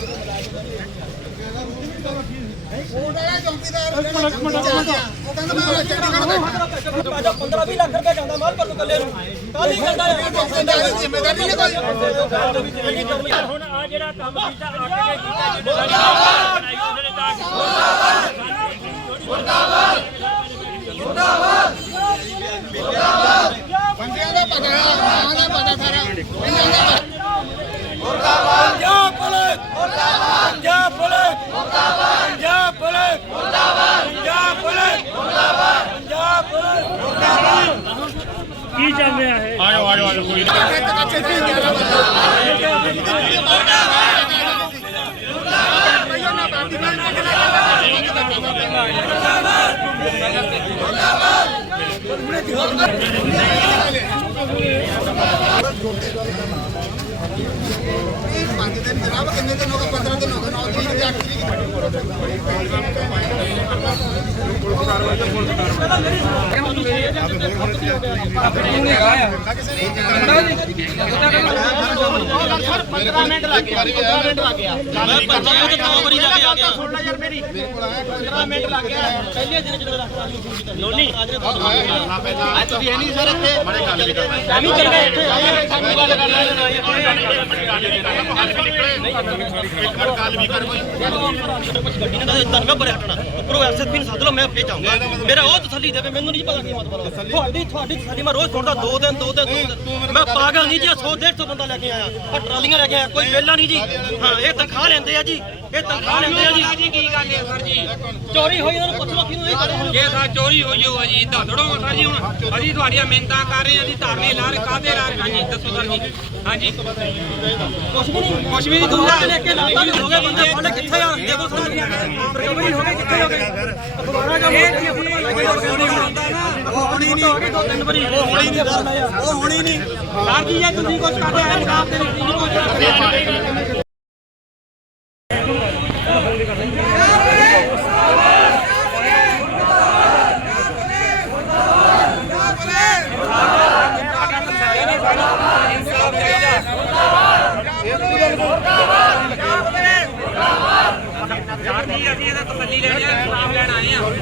15 20 ਲੱਖ ਰੁਪਏ ਜਾਂਦਾ ਮਾਲ ਪਰ ਕੱਲੇ ਨੂੰ ਕੱਲ ਹੀ ਕਰਦਾ ਹੈ ਜ਼ਿੰਮੇਵਾਰੀ ਨਹੀਂ ਕੋਈ ਹੁਣ ਆ ਜਿਹੜਾ ਕੰਮ ਕੀਤਾ ਅੱਡ ਕੀਤਾ ਜਿਹਨੇ ਸਾਡੀ ਬਣਾਈ ਉਹਨੇ ਤਾਂ ਬੰਦਿਆਂ ਦਾ ਪਤਾ ਆਂ ਦਾ ਪਤਾ ਸਾਰਾ ਇਹਨਾਂ ਦਾ ਪੰਜਾਬ ਪੁਲਿਸ ਮੁਰਦਾਬਾਦ ਪੰਜਾਬ ਪੁਲਿਸ ਮੁਰਦਾਬਾਦ ਪੰਜਾਬ ਪੁਲਿਸ ਮੁਰਦਾਬਾਦ ਪੰਜਾਬ ਪੁਲਿਸ ਮੁਰਦਾਬਾਦ ਪੰਜਾਬ ਪੁਲਿਸ ਕੀ ਚੱਲ ਰਿਹਾ ਹੈ ਆਜੋ ਆਜੋ ਆਜੋ ਕੋਈ ਪੰਜ ਦਿਨ ਜਨਾਬ ਕਿੰਨੇ ਦਿਨ ਹੋ ਗਏ 15 ਦਿਨ ਹੋ ਗਏ 9 ਤਰੀਕ ਤੇ 8 ਤਰੀਕ ਪੰਦਰਾਂ ਮਿੰਟ ਲੱਗ ਗੱਡੀ ਨੇ ਤਾਂ ਤਨਗਾ ਭਰਿਆ ਹਟਣਾ ਉੱਪਰੋਂ ਐਸਐਸਪੀ ਨੂੰ ਸੱਦ ਲਓ, ਮੈਂ ਫੇਰ ਜਾਊਂਗਾ। ਮੇਰਾ ਉਹ ਤਸੱਲੀ ਦੇਵੇ, ਮੈਨੂੰ ਨਹੀਂ ਪਤਾ ਕੀ ਮਤਲਬ। ਤੁਹਾਡੀ ਤੁਹਾਡੀ ਤਸੱਲੀ ਮੈਂ ਰੋਜ਼ ਸੁਣਦਾ ਦੋ ਦਿਨ ਦੋ ਦਿਨ ਦੋ ਦਿਨ। ਮੈਂ ਪਾਗਲ ਨਹੀਂ ਜੀ 100 150 ਬੰਦਾ ਲੈ ਕੇ ਆਇਆ। ਆ ਟਰਾਲੀਆਂ ਲੈ ਕੇ ਆਇਆ ਕੋਈ ਵੇਲਾ ਨਹੀਂ ਜੀ। ਹਾਂ ਇਹ ਤਨਖਾਹ ਲੈਂਦੇ ਆ ਜੀ ਇਹ ਤਨਖਾਹ ਲੈਂਦੇ ਆ ਜੀ। ਕੀ ਗੱਲ ਹੈ ਸਰ ਜੀ। ਚੋਰੀ ਹੋਈ ਇਹਨਾਂ ਨੂੰ ਪੁੱਛ ਲਓ ਕਿਹਨੂੰ ਇਹ ਕਰੇ ਜੇ ਸਾ ਚੋਰੀ ਹੋਈ ਹੋ ਜੀ ਇਦਾਂ ਥੋੜੋ ਸਰ ਜੀ ਹੁਣ। ਅਸੀਂ ਤੁਹਾਡੀਆਂ ਮਿਹਨਤਾਂ ਕਰ ਰਹੇ ਹਾਂ ਜੀ ਧਰਨੇ ਲਾ ਰਹੇ ਕਾਦੇ ਲਾ ਰਹੇ? ਹਾਂਜੀ ਦੱਸੋ ਸਰ ਜੀ। ਹਾਂਜੀ। ਕੁਛ ਵੀ ਨਹੀਂ ਕੁਛ ਵੀ ਨਹੀਂ ਦੂੰਗਾ ਲੈ। ਕੇ ਲਾਤਾ ਵੀ ਹੋ ਗਏ ਬੰਦੇ ਫੜ ਕਿੱਥੇ ਆ? ਦੇਖੋ ਸਰ ਰਿਕਵਰੀ ਹੋ ਗਈ ਕਿੱਥੇ ਹੋ ਗਏ ਹੋਣੀ ਨਹੀਂ ਹੋ ਗਈ ਦੋ ਤਿੰਨ ਵਾਰੀ। ਉਹ ਹੋਣੀ ਨਹੀਂ। ਉਹ ਹੋਣੀ ਨਹੀਂ। ਸਰ ਜੀ ਜੇ ਤੁਸੀਂ ਕੁਝ ਕਰਦੇ ਆ ਦੇ ਵਿੱਚ ਤੁਸੀਂ ਕੁਝ ਸਰ ਜੀ ਅਸੀਂ ਇਹਦਾ ਤਸੱਲੀ ਲੈਣੀ ਆ ਨਾਮ ਲੈਣ ਆਏ ਆ ਹੋਰ